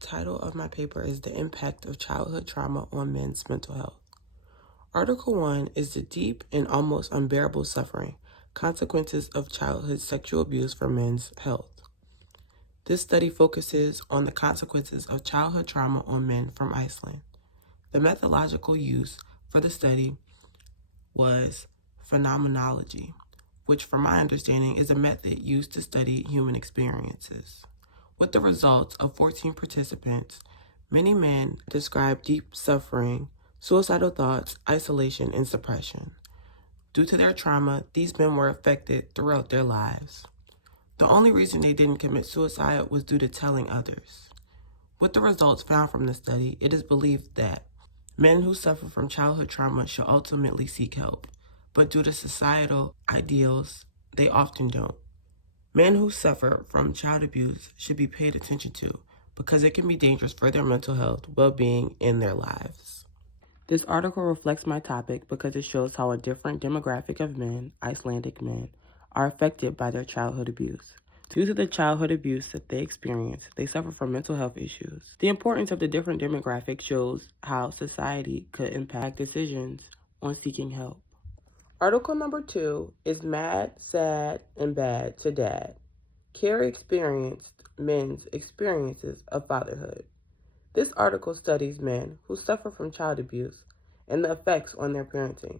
title of my paper is The Impact of Childhood Trauma on Men's Mental Health. Article 1 is the deep and almost unbearable suffering, consequences of childhood sexual abuse for men's health. This study focuses on the consequences of childhood trauma on men from Iceland. The methodological use for the study was phenomenology, which from my understanding is a method used to study human experiences. With the results of 14 participants, many men described deep suffering, suicidal thoughts, isolation, and suppression. Due to their trauma, these men were affected throughout their lives. The only reason they didn't commit suicide was due to telling others. With the results found from the study, it is believed that men who suffer from childhood trauma should ultimately seek help, but due to societal ideals, they often don't. Men who suffer from child abuse should be paid attention to because it can be dangerous for their mental health, well-being, and their lives. This article reflects my topic because it shows how a different demographic of men, Icelandic men, are affected by their childhood abuse. Due to the childhood abuse that they experience, they suffer from mental health issues. The importance of the different demographics shows how society could impact decisions on seeking help. Article number 2 is Mad, Sad, and Bad to Dad. Care experienced men's experiences of fatherhood. This article studies men who suffer from child abuse and the effects on their parenting.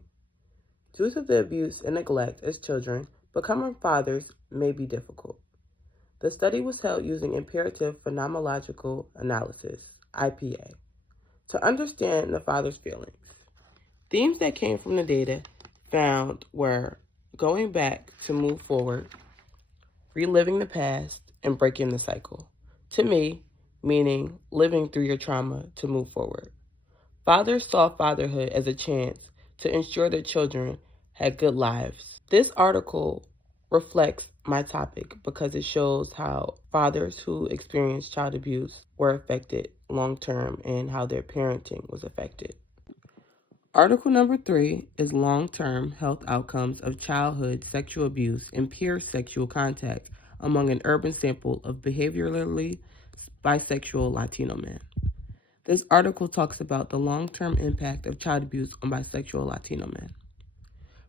Due to the abuse and neglect as children, becoming fathers may be difficult. The study was held using imperative phenomenological analysis, IPA, to understand the father's feelings. Themes that came from the data found were going back to move forward, reliving the past, and breaking the cycle. To me, meaning living through your trauma to move forward. Fathers saw fatherhood as a chance to ensure their children had good lives. This article reflects my topic because it shows how fathers who experienced child abuse were affected long term and how their parenting was affected. Article number 3 is long-term health outcomes of childhood sexual abuse and peer sexual contact among an urban sample of behaviorally bisexual Latino men. This article talks about the long-term impact of child abuse on bisexual Latino men.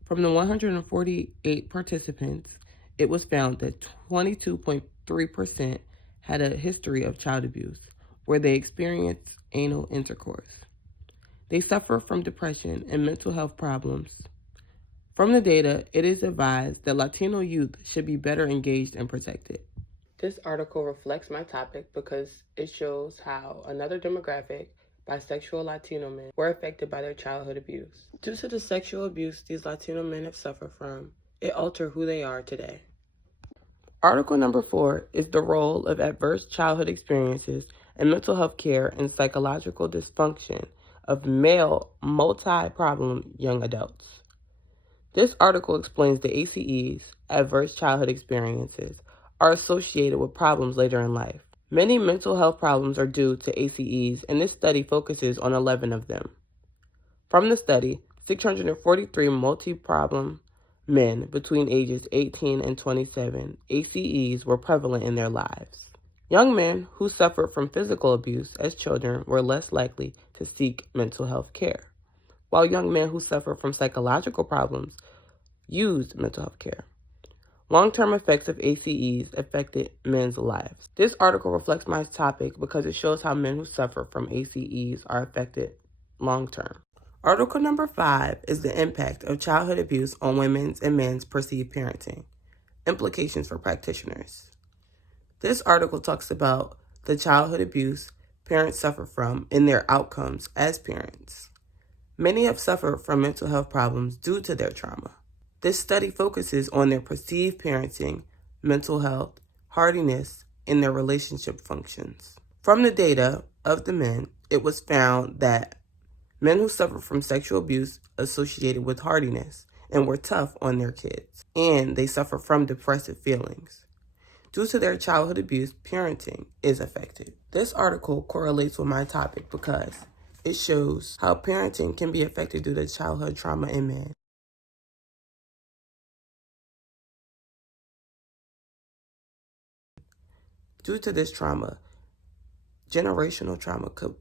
From the 148 participants, it was found that 22.3% had a history of child abuse, where they experienced anal intercourse. They suffer from depression and mental health problems. From the data, it is advised that Latino youth should be better engaged and protected. This article reflects my topic because it shows how another demographic, bisexual Latino men, were affected by their childhood abuse. Due to the sexual abuse these Latino men have suffered from, it altered who they are today. Article number 4 is the role of adverse childhood experiences and mental health care and psychological dysfunction of male multi-problem young adults. This article explains the ACEs, adverse childhood experiences, are associated with problems later in life. Many mental health problems are due to ACEs, and this study focuses on 11 of them. From the study, 643 multi-problem men between ages 18 and 27, ACEs were prevalent in their lives. Young men who suffered from physical abuse as children were less likely to seek mental health care, while young men who suffered from psychological problems used mental health care. Long-term effects of ACEs affected men's lives. This article reflects my topic because it shows how men who suffer from ACEs are affected long-term. Article number 5 is the impact of childhood abuse on women's and men's perceived parenting. Implications for practitioners. This article talks about the childhood abuse parents suffer from and their outcomes as parents. Many have suffered from mental health problems due to their trauma. This study focuses on their perceived parenting, mental health, hardiness, and their relationship functions. From the data of the men, it was found that men who suffer from sexual abuse associated with hardiness and were tough on their kids, and they suffer from depressive feelings. Due to their childhood abuse, parenting is affected. This article correlates with my topic because it shows how parenting can be affected due to childhood trauma in men. Due to this trauma, Generational trauma could